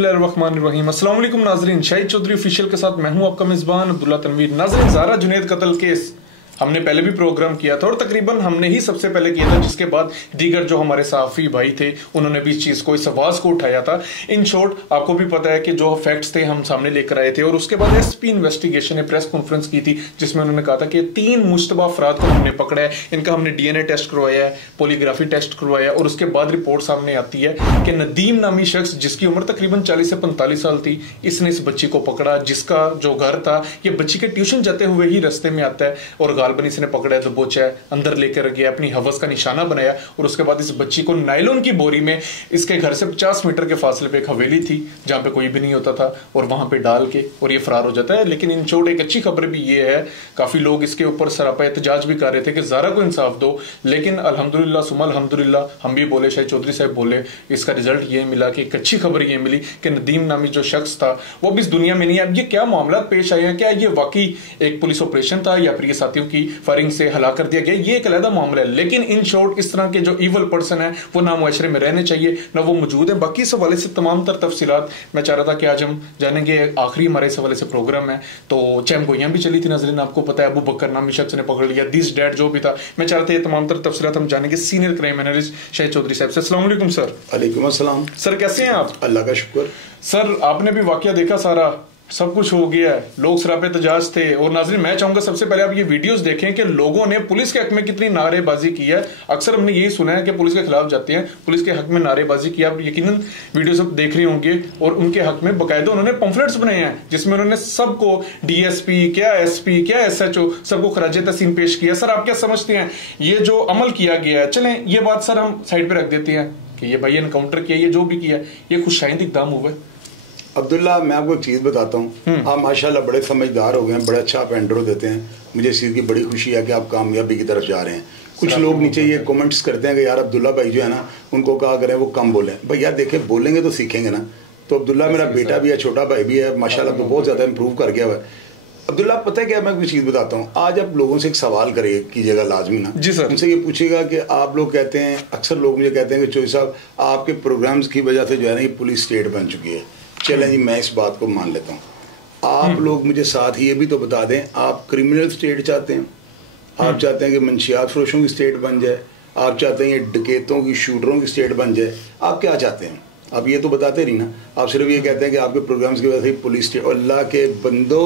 बिस्मिल्लाहिर्रहमानिर्रहीम। अस्सलाम वालेकुम नाजरीन, शाहिद चौधरी ऑफिशियल के साथ मैं हूं आपका मेजबान अब्दुल्ला तनवीर। नाजरीन, ज़ारा जुनैद कत्ल केस हमने पहले भी प्रोग्राम किया था और तकरीबन हमने ही सबसे पहले किया था, जिसके बाद दीगर जो हमारे सहाफ़ी भाई थे उन्होंने भी इस चीज़ को, इस आवाज़ को उठाया था। इन शॉर्ट आपको भी पता है कि जो फैक्ट्स थे हम सामने लेकर आए थे और उसके बाद एसपी इन्वेस्टिगेशन ने प्रेस कॉन्फ्रेंस की थी जिसमें उन्होंने कहा था कि 3 मुश्तबा अफराद को हमने पकड़ा है, इनका हमने डीएनए टेस्ट करवाया है, पॉलीग्राफी टेस्ट करवाया और उसके बाद रिपोर्ट सामने आती है कि नदीम नामी शख्स जिसकी उम्र तकरीबन 40 से 45 साल थी, इसने इस बच्ची को पकड़ा, जिसका जो घर था ये बच्ची के ट्यूशन जाते हुए ही रास्ते में आता है और गालबन इसने पकड़ा है, दबोचा है, अंदर लेकर गया, अपनी हवस का निशाना बनाया और उसके बाद इस बच्ची को नायलॉन की बोरी में इसके घर से 50 मीटर के फासले पे एक हवेली थी जहां पे कोई भी नहीं होता था और वहां पे डाल के और ये फरार हो जाता है। लेकिन इन छोड़ एक अच्छी खबर भी ये है, काफी लोग इसके ऊपर सरापा एहतजाज भी कर रहे थे कि ज़ारा को इंसाफ दो, लेकिन अल्हम्दुलिल्लाह सुम्मा अल्हम्दुलिल्लाह हम भी बोले, शाहिद चौधरी साहब बोले, इसका रिजल्ट ये मिला कि एक अच्छी खबर ये मिली कि नदीम नामी जो शख्स था वो भी इस दुनिया में नहीं है। अब ये क्या मामला पेश आए हैं, क्या ये वाकई एक पुलिस ऑपरेशन था या फिर ये साथियों की फायरिंग से हला कर दिया गया, ये एक अलग मामला है। लेकिन इन शॉर्ट इस तरह के जो इवल पर्सन है वो ना मुआशरे में रहने चाहिए, ना वो मौजूद है। बाकी इस हवाले से तमाम तर तफसीलात मैं चाह रहा था कि आज हम जानेंगे। आखिरी हमारे इस हवाले से प्रोग्राम है तो चैम गोइयां भी चली थी नाज़रीन, आपको पता है, अबू बकर नामी शख्स ने पकड़ लिया, दिस डैड जो भी था। मैं चाह रहा था ये तमाम तर तफसीलात हम जानेंगे senior crime analyst Shahid Chaudhary साहब से। अस्सलाम वालेकुम सर। वालेकुम अस्सलाम सर, कैसे हैं आप? अल्लाह का शुक्र। सर, आपने भी वाकया देखा, सारा सब कुछ हो गया है, लोग सरापे तजाज थे और नाज़रीन मैं चाहूंगा सबसे पहले आप ये वीडियोस देखें कि लोगों ने पुलिस के हक में कितनी नारेबाजी की है। अक्सर हमने यही सुना है कि पुलिस के खिलाफ जाते हैं, पुलिस के हक में नारेबाजी की। आप यकीनन वीडियोस आप देख रहे होंगे और उनके हक में बाकायदा उन्होंने पम्फलेट्स बनाए हैं जिसमें उन्होंने सबको डीएसपी क्या एसपी क्या एसएचओ सबको खराजे तहसीन पेश किया। सर, आप क्या समझते हैं ये जो अमल किया गया है? चलें ये बात सर हम साइड पे रख देते हैं कि ये भाई एनकाउंटर किया, ये जो भी किया ये खुशाइंद इकदाम हुआ है। अब्दुल्ला, मैं आपको एक चीज़ बताता हूँ, आप माशाल्लाह बड़े समझदार हो गए हैं, बड़ा अच्छा आप एंड्रो देते हैं। मुझे इस चीज़ की बड़ी खुशी है कि आप कामयाबी की तरफ जा रहे हैं। कुछ लोग नीचे ये कमेंट्स करते हैं कि यार अब्दुल्ला भाई जो है ना, उनको कहा करें वो कम बोलें। भैया देखें, बोलेंगे तो सीखेंगे ना। तो अब्दुल्ला मेरा बेटा भी है, छोटा भाई भी है, माशाल्लाह तो बहुत ज़्यादा इंप्रूव कर गया हुआ है। अब्दुल्ला, पता है क्या, मैं कुछ चीज़ बताता हूँ। आज आप लोगों से एक सवाल कीजिएगा लाजमी ना जी सर। उनसे ये पूछिएगा कि आप लोग कहते हैं, अक्सर लोग मुझे कहते हैं कि चौधरी साहब आपके प्रोग्राम्स की वजह से जो है ना ये पुलिस स्टेट बन चुकी है। चलें जी, मैं इस बात को मान लेता हूँ। आप लोग मुझे साथ ही ये भी तो बता दें, आप क्रिमिनल स्टेट चाहते हैं? आप चाहते हैं कि मंशियात फरोशों की स्टेट बन जाए? आप चाहते हैं ये डकैतों की, शूटरों की स्टेट बन जाए? आप क्या चाहते हैं? आप ये तो बताते नहीं ना। आप सिर्फ ये कहते हैं कि आपके प्रोग्राम्स की वजह से पुलिस स्टेट। अल्लाह के बंदो,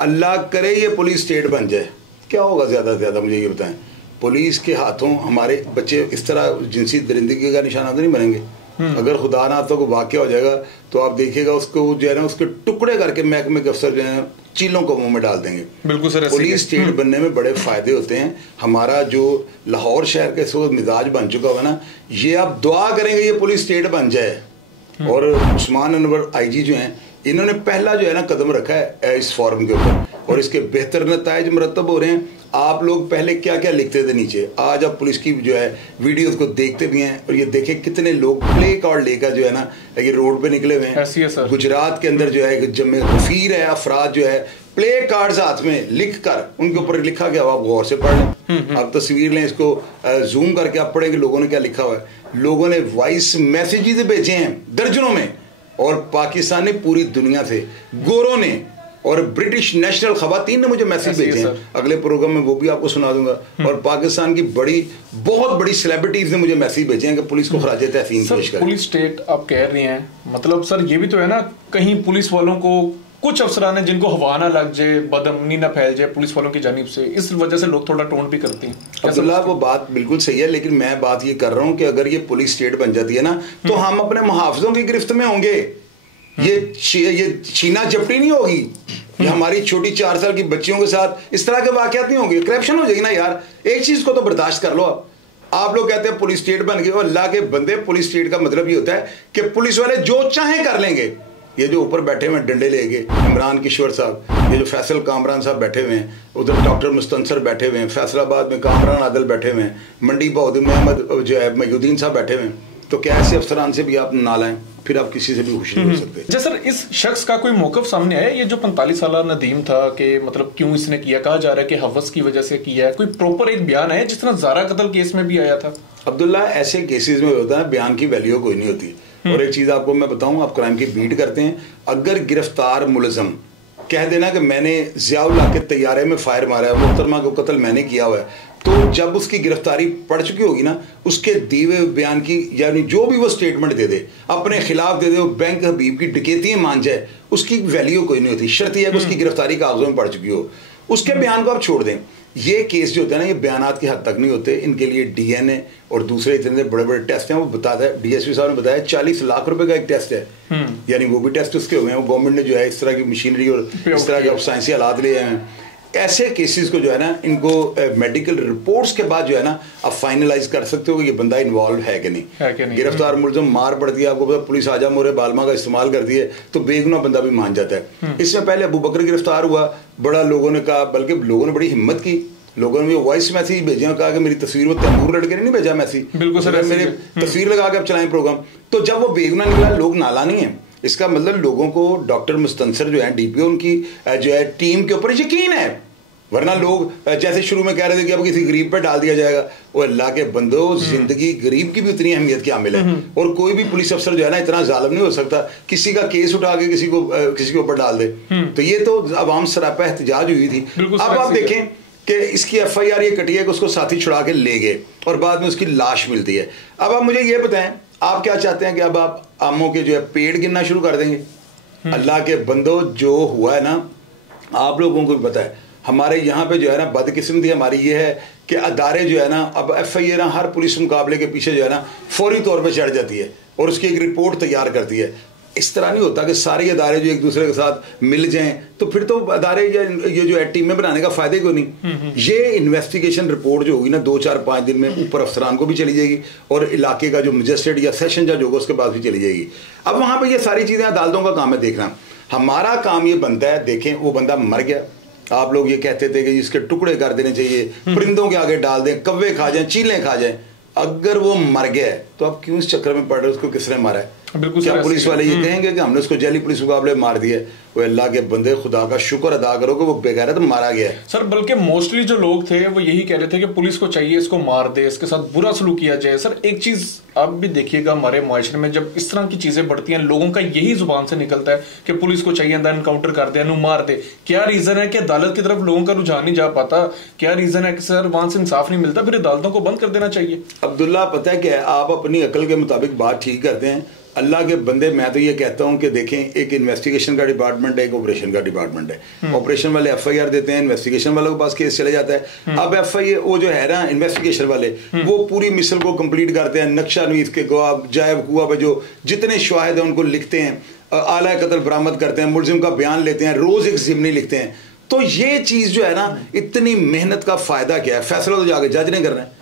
अल्लाह करे ये पुलिस स्टेट बन जाए, क्या होगा ज़्यादा से ज़्यादा? मुझे ये बताएं। पुलिस के हाथों हमारे बच्चे इस तरह जिनसी दरिंदगी का निशाना तो नहीं बनेंगे? अगर खुदा ना तो वाक़या हो जाएगा तो आप देखिएगा उसको जो है ना, उसके टुकड़े करके महकमे के अफसर जो है चीलों को मुंह में डाल देंगे। बिल्कुल सर। पुलिस स्टेट बनने में बड़े फायदे होते हैं। हमारा जो लाहौर शहर का इस वक्त मिजाज बन चुका हुआ ना, ये आप दुआ करेंगे ये पुलिस स्टेट बन जाए। और उस्मान अनवर आईजी जो हैं, इन्होंने पहला जो है ना कदम रखा है इस फॉरम के ऊपर और इसके बेहतर नताइज मुरतब हो रहे हैं। आप लोग पहले क्या क्या लिखते थे नीचे, आज आप पुलिस की जो है वीडियोस को देखते भी हैं और ये देखें कितने लोग प्ले कार्ड लेकर जो है ना ये रोड पे निकले हुए हैं। गुजरात के अंदर जो है जमे गफीर है अफराद जो है प्ले कार्ड्स हाथ में लिख कर, उनके ऊपर लिखा गया, आप गौर से पढ़ लें, आप तस्वीर लें, इसको जूम करके आप पढ़ेंगे लोगों ने क्या लिखा हुआ है। लोगों ने वॉइस मैसेजेस भेजे हैं दर्जनों में और पाकिस्तान ने, पूरी दुनिया से, गोरों ने और ब्रिटिश नेशनल खवातीन ने मुझे मैसेज भेजे हैं। अगले प्रोग्राम में वो भी आपको सुना दूंगा। और पाकिस्तान की बहुत बड़ी सेलिब्रिटीज ने मुझे मैसेज भेजे हैं कि पुलिस को खराजे तहसीन पेश करें। पुलिस स्टेट आप कह रहे हैं, मतलब सर ये भी तो है ना, कहीं पुलिस वालों को कुछ अफसरान है जिनको हवा ना लग जाए, बदअमनी ना फैल जाए पुलिस वालों की जानिब से, इस वजह से लोग थोड़ा टोन भी करते हैं। अब्दुल्ला, वो बात बिल्कुल सही है, लेकिन मैं बात ये कर रहा हूँ कि अगर ये पुलिस स्टेट बन जाती है ना तो हम अपने मुहाफिजों की गिरफ्त में होंगे। ये छीना झपटी नहीं होगी, ये हमारी छोटी 4 साल की बच्चियों के साथ इस तरह के वाकयात नहीं होंगे। करप्शन हो जाएगी ना यार। एक चीज को तो बर्दाश्त कर लो। आप लोग कहते हैं पुलिस स्टेट बन गई, और अल्लाह के बंदे, पुलिस स्टेट का मतलब ये होता है कि पुलिस वाले जो चाहें कर लेंगे। ये जो ऊपर बैठे हुए डंडे लेके इमरान किशोर साहब, ये जो फैसल कामरान साहब बैठे हुए हैं, उधर डॉक्टर मुस्तंसर बैठे हुए हैं, फैसलाबाद में कामरान आदल बैठे हुए हैं, मंडी बहादुर अहमद जो है मयूद्दीन साहब बैठे हुए हैं। तो क्या ऐसे अफसरान से भी आप ना लाएं, फिर आप किसी से भी खुश नहीं हो सकते। अच्छा सर, इस शख्स का कोई मौकफ सामने आया, ये जो 45 साल नदीम था, कि मतलब क्यों इसने किया? कहा जा रहा है कि हवस की वजह से किया है। कोई प्रॉपर एक बयान है जिस तरह ज़ारा कत्ल केस में भी आया था? अब्दुल्ला, ऐसे केसेस में होता है बयान की वैल्यू कोई नहीं होती। और एक चीज आपको मैं बताऊं, आप क्राइम की बीट करते हैं, अगर गिरफ्तार मुलजम कह देना कि मैंने जियाउल हक के तैयारे में फायर मारा है, मोहतरमा को कत्ल मैंने किया हुआ है, तो जब उसकी गिरफ्तारी पड़ चुकी होगी ना, उसके दिए बयान की यानी जो भी वो स्टेटमेंट दे दे अपने खिलाफ दे दे, वो बैंक हबीब की डकैतियां मान जाए, उसकी वैल्यू कोई नहीं होती। शर्त यह है कि उसकी गिरफ्तारी कागजों में पड़ चुकी हो, उसके बयान को आप छोड़ दें। ये केस जो होते हैं ना, ये बयानात की हद तक नहीं होते, इनके लिए डीएनए और दूसरे इतने बड़े बड़े टेस्ट हैं। वो बताता है, डीएसपी साहब ने बताया 40 लाख रुपए का एक टेस्ट है, यानी वो भी टेस्ट उसके हुए हैं। वो गवर्नमेंट ने जो है इस तरह की मशीनरी और इस तरह के साइंसी हालात लिए हैं। ऐसे केसेस को जो है ना, इनको मेडिकल रिपोर्ट्स के बाद जो है ना, आप फाइनलाइज कर सकते हो कि ये बंदा इन्वॉल्व है कि नहीं। गिरफ्तार मुलजम मार पड़ती है, आपको पता पुलिस आजा मोरे बालमा का इस्तेमाल करती है, तो बेगुनाह बंदा भी मान जाता है। इसमें पहले अबू बकर गिरफ्तार हुआ, बड़ा लोगों ने कहा, बल्कि लोगों ने बड़ी हिम्मत की, लोगों ने वॉइस मैसेज भेजे और कहा कि मेरी तस्वीर, वो तैमूर लड़के ने नहीं भेजा मैसेज, बिल्कुल सर, मेरे तस्वीर लगा के आप चलाएं प्रोग्राम। तो जब वो बेगुनाह निकला, लोग नाला नहीं है, इसका मतलब लोगों को डॉक्टर मुस्तंसर जो है डीपीओ उनकी जो है टीम के ऊपर यकीन है। वरना लोग जैसे शुरू में कह रहे थे कि अब किसी गरीब पे डाल दिया जाएगा, वो अल्लाह के बंदो, जिंदगी गरीब की भी उतनी अहमियत की हामिल है, और कोई भी पुलिस अफसर जो है ना इतना जालिम नहीं हो सकता किसी का केस उठा के किसी के ऊपर डाल दे। तो ये तो अवाम सरापा एहतजाज हुई थी। अब आप देखें कि इसकी FIR ये कटी है कि उसको साथी छुड़ा के ले गए और बाद में उसकी लाश मिलती है। अब आप मुझे ये बताएं, आप क्या चाहते हैं कि अब आप आमों के जो है पेड़ गिनना शुरू कर देंगे? अल्लाह के बंदो, जो हुआ है ना, आप लोगों को भी पता है, हमारे यहाँ पे जो है ना बदकिस्मती हमारी ये है कि अदारे जो है ना, अब FIR ना हर पुलिस मुकाबले के पीछे जो है ना फौरी तौर पे चढ़ जाती है और उसकी एक रिपोर्ट तैयार करती है। इस तरह नहीं होता कि सारे अदारे जो एक दूसरे के साथ मिल जाएं, तो फिर तो अदारे ये जो है टीमें बनाने का फायदा कोई नहीं। ये इन्वेस्टिगेशन रिपोर्ट जो होगी ना 2-4-5 दिन में ऊपर अफसरान को भी चली जाएगी और इलाके का जो मजिस्ट्रेट या सेशन जज होगा उसके पास भी चली जाएगी। अब वहाँ पर ये सारी चीज़ें अदालतों का काम है देखना। हमारा काम ये बनता है, देखें वो बंदा मर गया, आप लोग ये कहते थे कि इसके टुकड़े कर देने चाहिए, परिंदों के आगे डाल दें, कौवे खा जाएं, चीलें खा जाएं। अगर वो मर गया है तो आप क्यों इस चक्कर में पड़ रहे हो उसको किसने मारा है? बिल्कुल। क्या पुलिस वाले ये कहेंगे कि हमने उसको जैली पुलिस मुकाबले मार दिया? वो अल्लाह के बंदे, खुदा का शुक्र अदा करो कि वो बेगैरत मारा गया है। सर बल्कि मोस्टली जो लोग थे वो यही कह रहे थे कि पुलिस को चाहिए इसको मार दे, इसके साथ बुरा सलूक किया जाए। सर एक चीज आप भी देखिएगा, हमारे मुआशरे में जब इस तरह की चीजें बढ़ती हैं, लोगों का यही जुबान से निकलता है कि पुलिस को चाहिए एनकाउंटर कर दे, मार दे। क्या रीजन है कि अदालत की तरफ लोगों का रुझान नहीं जा पाता? क्या रीजन है कि सर वहां से इंसाफ नहीं मिलता? फिर अदालतों को बंद कर देना चाहिए। अब्दुल्ला, पता है क्या, आप अपनी अकल के मुताबिक बात ठीक करते हैं। अल्लाह के बंदे, मैं तो ये कहता हूं कि देखें, एक इन्वेस्टिगेशन का डिपार्टमेंट है, एक ऑपरेशन का डिपार्टमेंट है। ऑपरेशन वाले FIR देते हैं, इन्वेस्टिगेशन वालों के पास केस चले जाता है। अब FIR वो जो है ना इन्वेस्टिगेशन वाले, वो पूरी मिसल को कंप्लीट करते हैं, नक्शा नवीस के गवाह जायब हुआ पे जो जितने शवाहिद हैं उनको लिखते हैं, आला कत्ल बरामद करते हैं, मुलजिम का बयान लेते हैं, रोज एक जिमनी लिखते हैं। तो ये चीज जो है ना, इतनी मेहनत का फायदा क्या है? फैसला तो जाके जज ने करना है।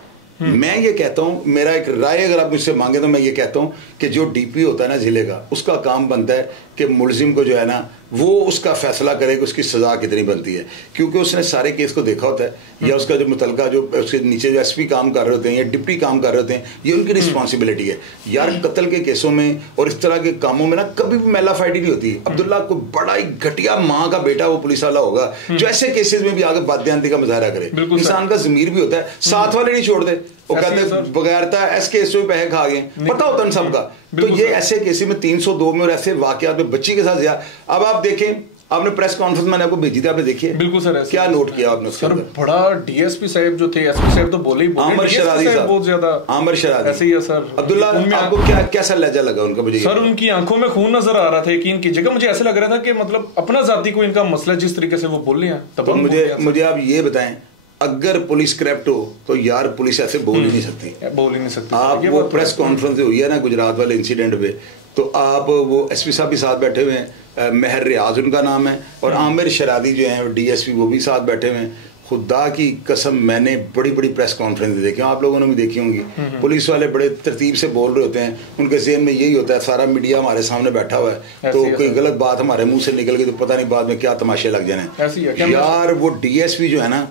मैं ये कहता हूं, मेरा एक राय अगर आप मुझसे मांगे तो मैं ये कहता हूं कि जो DP होता है ना जिले का, उसका काम बनता है कि मुलजिम को जो है ना वो उसका फैसला करे कि उसकी सजा कितनी बनती है, क्योंकि उसने सारे केस को देखा होता है, या उसका जो मुतलका जो उसके नीचे जो SP काम कर रहे होते हैं या डिप्टी काम कर रहे होते हैं, ये उनकी रिस्पॉन्सिबिलिटी है। यार कत्ल के केसों में और इस तरह के कामों में ना कभी भी मेला फाइटी नहीं होती। अब्दुल्ला को बड़ा ही घटिया माँ का बेटा वो पुलिस वाला होगा जो ऐसे केसेस में भी आगे बादयांती का मुजाहरा करे। इंसान का जमीर भी होता है, साथ वाले नहीं छोड़ दे, वो कहते बगैरता ऐसे केस में पैसे खा गए, पता होता है सबका। तो ये ऐसे केसेस में 302 में और ऐसे वाकयात में बच्ची के साथ गया। अब आप देखें, आपने प्रेस कॉन्फ्रेंस मैंने आपको भेजी थी, आपने देखी है? बिल्कुल सर। क्या नोट किया आपने? सर बड़ा DSP साहब जो थे, SP साहब तो बोले ही बोले, आमिर शरादी साहब बहुत ज्यादा। आमिर शरादी ऐसे ही है सर। अब्दुल्ला, आपको क्या कैसा लहजा लगा उनका? मुझे सर उनकी आंखों में खून नजर आ रहा था, यकीन कीजिएगा। मुझे ऐसे लग रहा था कि मतलब अपना जाति को इनका मसला जिस तरीके से वो बोल रहे हैं। तो मुझे आप ये बताएं, अगर पुलिस करप्ट हो तो यार पुलिस ऐसे बोल ही नहीं सकती। आप वो प्रेस कॉन्फ्रेंस हुई है ना गुजरात वाले इंसिडेंट पे, तो आप वो SP साहब भी साथ बैठे हुए हैं, महर रियाज उनका नाम है, और आमिर शरादी जो हैं DSP वो भी साथ बैठे हुए हैं। खुदा की कसम, मैंने बड़ी बड़ी प्रेस कॉन्फ्रेंस देखी, आप लोगों ने भी देखी होंगी। पुलिस वाले बड़े तरतीब से बोल रहे होते हैं, उनके ज़हन में यही होता है सारा मीडिया हमारे सामने बैठा हुआ है, तो कोई गलत बात हमारे मुंह से निकल गई तो पता नहीं बाद में क्या तमाशे लग जाने। यार वो DSP जो है ना,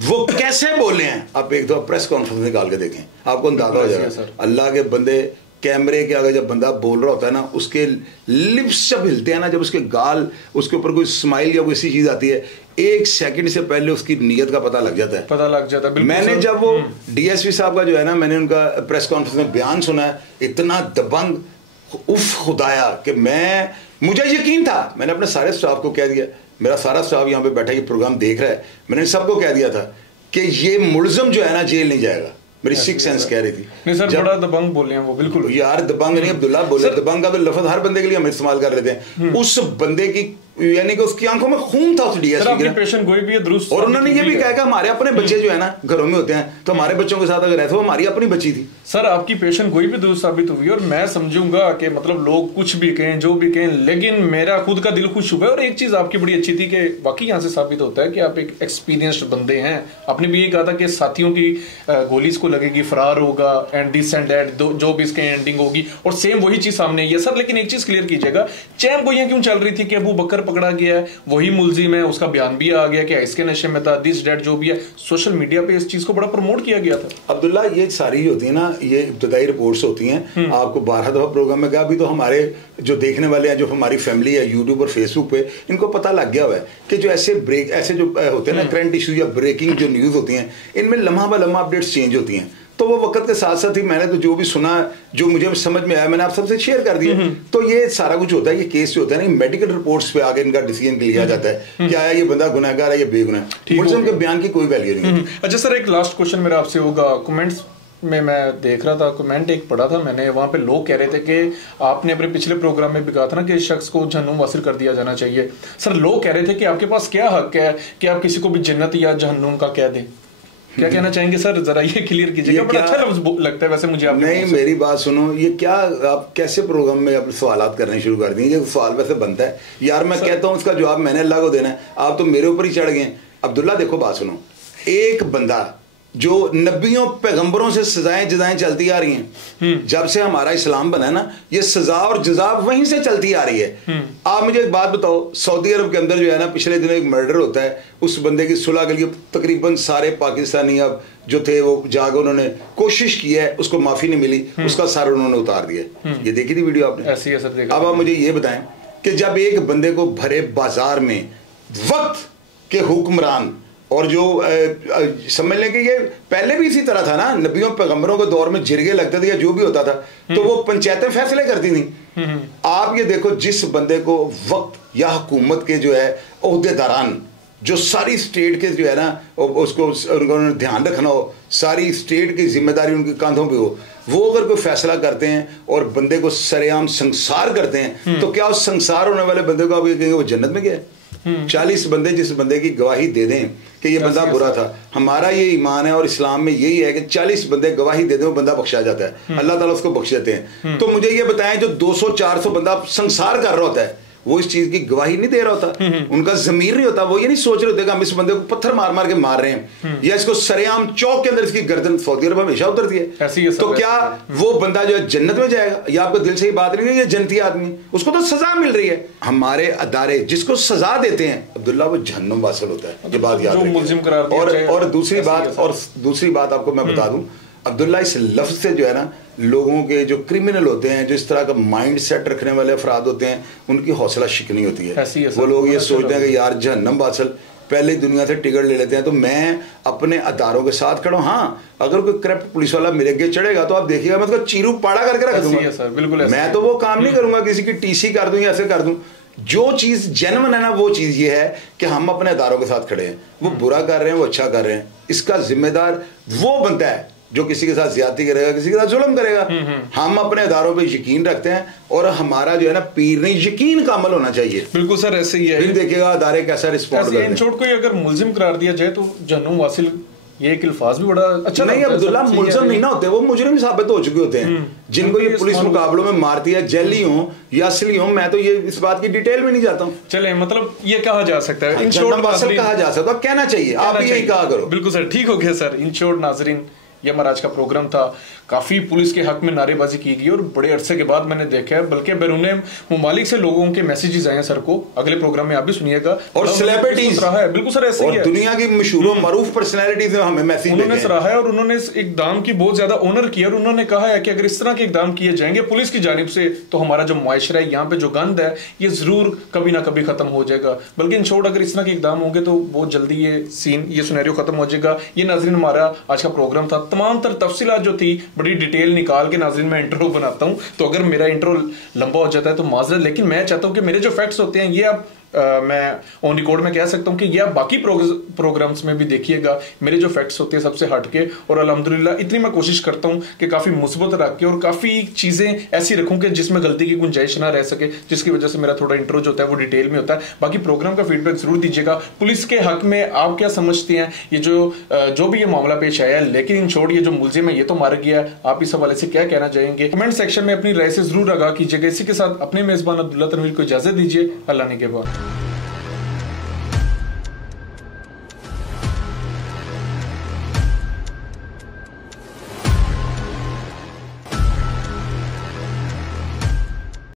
वो कैसे बोले हैं, आप एक दो प्रेस कॉन्फ्रेंस निकाल के देखें, आपको अंदाजा हो जाएगा। अल्लाह के बंदे, कैमरे के आगे जब बंदा बोल रहा होता है ना, उसके लिप्स जब हिलते हैं ना, जब उसके गाल, उसके ऊपर कोई स्माइल या कोई ऐसी चीज आती है, 1 सेकंड से पहले उसकी नीयत का पता लग जाता है। मैंने जब वो DSP साहब का जो है ना, मैंने उनका प्रेस कॉन्फ्रेंस में बयान सुना है, इतना दबंग, उफ खुदाया कि मुझे यकीन था, मैंने अपने सारे स्टाफ को कह दिया, मेरा सारा स्टाफ यहाँ पे बैठा ये प्रोग्राम देख रहा है, मैंने सबको कह दिया था कि ये मुलजम जो है ना जेल नहीं जाएगा। मेरी सिक्स सेंस कह रही थी। नहीं सर, बड़ा दबंग बोले हैं वो, बिल्कुल यार दबंग नहीं, अब्दुल्ला बोले दबंग का तो लफ्ज हर बंदे के लिए हम इस्तेमाल कर लेते हैं। उस बंदे की यानी कि उसकी आंखों में खून था उस डीएसपी के, पेशेंट कोई भी है दुरुस्त, और उन्होंने ये भी कहा कि हमारे अपने बच्चे जो है ना घरों में होते हैं, तो हमारे बच्चों के साथ अगर रहते, वो हमारी अपनी बच्ची थी। सर आपकी पेशेंट कोई भी दुरुस्त साबित हुई, और मैं समझूंगा कि मतलब लोग कुछ भी कहें जो भी कहें, लेकिन मेरा खुद का दिल खुश हुआ। और एक चीज आपकी बड़ी अच्छी थी कि वाकई यहाँ से साबित होता है कि आप एक एक्सपीरियंस्ड बंदे हैं। आपने भी ये कहा था कि साथियों की गोली इसको लगेगी, फरार होगा, एंड दिस एंड दैट, जो भी इसके एंडिंग होगी, और सेम वही चीज सामने आई है सर। लेकिन एक चीज क्लियर कीजिएगा, चैम गोलियां क्यों चल रही थी कि अबू बकर पकड़ा गया है, वही मुलजिम है, उसका बयान भी आ गया कि इसके नशे में था, दिस डेट जो भी है, सोशल मीडिया पे इस चीज को बड़ा प्रमोट किया गया था। अब्दुल्ला ये सारी होती है ना, ये इब्तदाई रिपोर्ट्स होती हैं। आपको 12 दफा प्रोग्राम में कहा, अभी तो हमारे जो देखने वाले हैं, जो हमारी फैमिली है यूट्यूब और फेसबुक पे, इनको पता लग गया हुआ है कि जो ऐसे जो होते हैं ना करंट इशू या ब्रेकिंग जो न्यूज होती हैं, इनमें लम्हा ब लम्हा अपडेट्स चेंज होती हैं। तो वो वक्त के साथ साथ ही मैंने तो जो भी सुना, जो मुझे समझ में आया, मैंने आप सबसे शेयर कर दिया। तो ये सारा कुछ होता है, ये केस जो होता है ना, मेडिकल रिपोर्ट्स पे आगे इनका डिसीजन लिया जाता है, क्या है ये बंदा गुनहगार है या बेगुनाह। मुल्जिम के बयान की कोई वैल्यू नहीं। अच्छा सर, एक लास्ट क्वेश्चन मेरा आपसे होगा। कमेंट्स में मैं देख रहा था, कमेंट एक पढ़ा था मैंने, वहां पे लोग कह रहे थे कि आपने अपने पिछले प्रोग्राम में भी कहा था ना कि इस शख्स को जहन्नुम वासिल कर दिया जाना चाहिए। सर लोग कह रहे थे कि आपके पास क्या हक है कि आप किसी को भी जन्नत या जहन्नुम का कह दें। क्या कहना चाहेंगे सर, जरा ये क्लियर कीजिएगा, बड़ा अच्छा लफ्ज लगता है वैसे मुझे। आप नहीं, मेरी बात सुनो, ये क्या आप कैसे प्रोग्राम में आप सवालात करने शुरू कर दिए? ये सवाल वैसे बनता है यार, मैं कहता हूँ इसका जवाब मैंने अल्लाह को देना है, आप तो मेरे ऊपर ही चढ़ गए। अब्दुल्ला देखो बात सुनो, एक बंदा जो नबियों पैगंबरों से सजाएं जजाएं चलती आ रही हैं, जब से हमारा इस्लाम बना है ना, ये सजा और जजा वहीं से चलती आ रही है। आप मुझे एक बात बताओ, सऊदी अरब के अंदर जो है ना, पिछले दिनों एक मर्डर होता है, उस बंदे की सुलह के लिए तकरीबन सारे पाकिस्तानी अब जो थे वो जाकर उन्होंने कोशिश की है, उसको माफी नहीं मिली, उसका सर उन्होंने उतार दिया। ये देखी थी वीडियो आपने? ऐसी है सर। अब आप मुझे ये बताएं कि जब एक बंदे को भरे बाजार में वक्त के हुक्मरान, और जो समझ लें कि ये पहले भी इसी तरह था ना, नबियों पैगंबरों के दौर में जिरगे लगते थे या जो भी होता था, तो वो पंचायतें फैसले करती थी। आप ये देखो, जिस बंदे को वक्त या हुकूमत के जो है ओहदेदारान, जो सारी स्टेट के जो है ना, उसको उन्होंने ध्यान रखना हो, सारी स्टेट की जिम्मेदारी उनके कांधों पे हो, वो अगर कोई फैसला करते हैं और बंदे को सरेआम संसार करते हैं, तो क्या उस संसार होने वाले बंदे को आप ये कहेंगे वो जन्नत में गया है? 40 बंदे जिस बंदे की गवाही दे दें कि ये बंदा बुरा था, हमारा ये ईमान है और इस्लाम में यही है कि 40 बंदे गवाही दे दें, वो बंदा बख्शा जाता है, अल्लाह ताला उसको बख्श देते हैं। तो मुझे ये बताएं, जो 200-400 बंदा संसार कर रहा होता है, वो इस चीज की गवाही नहीं दे रहा होता, उनका जमीर नहीं होता, वो ये नहीं सोच रहे होते कि हम इस बंदे को पत्थर मार मार के मार रहे हैं, या इसको सरेआम चौक के अंदर इसकी गर्दन, सऊदी अरब हमेशा उतरती है, तो क्या वो बंदा जो है जन्नत में जाएगा? या आपको दिल से ही बात नहीं है, ये जन्नती आदमी, उसको तो सजा मिल रही है। हमारे अदारे जिसको सजा देते हैं अब्दुल्ला, वो जहन्नुम वासिल होता है, ये बात याद रखिए। और दूसरी बात आपको मैं बता दूं अब्दुल्ला, इस लफ्ज से जो है ना, लोगों के जो क्रिमिनल होते हैं, जो इस तरह का माइंड सेट रखने वाले अफराद होते हैं, उनकी हौसला शिकनी होती है। वो लोग ये सोचते हैं कि यार जहन्नम वासिल, पहले दुनिया से टिकट ले लेते हैं, तो मैं अपने अदारों के साथ खड़ा हूं। हाँ, अगर कोई करप्ट पुलिस वाला मेरे आगे चढ़ेगा तो आप देखिएगा, मैं तो चीरू पाड़ा करके रख दूंगा। बिल्कुल, मैं तो वो काम नहीं करूंगा, किसी की टीसी कर दूं या ऐसे कर दूं। जो चीज जेन्युइन है ना, वो चीज ये है कि हम अपने अदारों के साथ खड़े हैं। वो बुरा कर रहे हैं, वो अच्छा कर रहे हैं, इसका जिम्मेदार वो बनता है जो किसी के साथ ज्यादती करेगा, किसी के साथ जुल्म करेगा। हम अपने अदारों पे यकीन रखते हैं, और हमारा जो है ना पीर नहीं, यकीन का अमल होना चाहिए। बिल्कुल सर, ऐसे ही है। फिर देखिएगा अदारे कैसा रिस्पॉन्ड करते हैं। इन शॉर्ट कोई अगर मुलजिम करार दिया जाए तो जहन्नुम वासिल, ये एक अल्फाज भी बड़ा अच्छा नहीं। अब्दुल्ला, मुलजिम नहीं ना होते, वो मुजरिम साबित हो चुके होते हैं, जिनको ये पुलिस मुकाबलों में मारती है, जेली हो या असली हो। मैं तो ये इस बात की डिटेल में नहीं जाता हूँ। चले, मतलब ये कहा जा सकता है, इन शॉर्ट कहा जा सकता है, कहना चाहिए, आप यही कहा करो। बिल्कुल सर, ठीक हो गया सर। इन शॉर्ट नाजरीन, ये हमारा आज का प्रोग्राम था। काफी पुलिस के हक में नारेबाजी की गई और बड़े अरसे के बाद मैंने देखा है, बल्कि बैरूने मुमालिक से लोगों के मैसेजेस आए हैं सर को। अगले प्रोग्राम में आप भी सुनिएगा। और सेलिब्रिटीज रहा है, बिल्कुल सर, ऐसे ही है, दुनिया की मशहूर मारूफ पर्सनैलिटीज ने हमें मैसेज उन्होंने सराहा है और उन्होंने इस इकदाम की बहुत ज्यादा ऑनर किया। और उन्होंने कहा है कि अगर इस तरह के इकदाम किए जाएंगे पुलिस की जानिब से, तो हमारा जो मुआशरा है, यहाँ पे जो गंद है, ये जरूर कभी ना कभी खत्म हो जाएगा। बल्कि इन शॉर्ट अगर इस तरह के इकदाम होंगे तो बहुत जल्दी ये सीन, ये सिनेरियो खत्म हो जाएगा। ये नाज़रीन हमारा आज का प्रोग्राम था। तमाम तर तफसीलात जो थी बड़ी डिटेल निकाल के नाज़रीन मैं इंट्रो बनाता हूं, तो अगर मेरा इंट्रो लंबा हो जाता है तो माजरत, लेकिन मैं चाहता हूं कि मेरे जो फैक्ट्स होते हैं ये आप मैं ऑन रिकॉर्ड में कह सकता हूं कि ये आप बाकी प्रोग्राम्स में भी देखिएगा, मेरे जो फैक्ट्स होते हैं सबसे हटके, और अल्हम्दुलिल्लाह इतनी मैं कोशिश करता हूं कि काफी मुस्बत रख के और काफी चीजें ऐसी रखूं कि जिसमें गलती की गुंजाइश ना रह सके, जिसकी वजह से मेरा थोड़ा इंट्रो जो होता है वो डिटेल में होता है। बाकी प्रोग्राम का फीडबैक जरूर दीजिएगा। पुलिस के हक में आप क्या समझते हैं, ये जो भी ये मामला पेश आया है, लेकिन इन छोड़ ये जो मुलजिम है ये तो मारा गया है, आप इस हवाले से क्या कहना चाहेंगे? कमेंट सेक्शन में अपनी राय से जरूर आगाह कीजिएगा। इसी के साथ अपने मेजबान अब्दुल्ला तनवीर को इजाजत दीजिए। अल्लाह ने के बाद।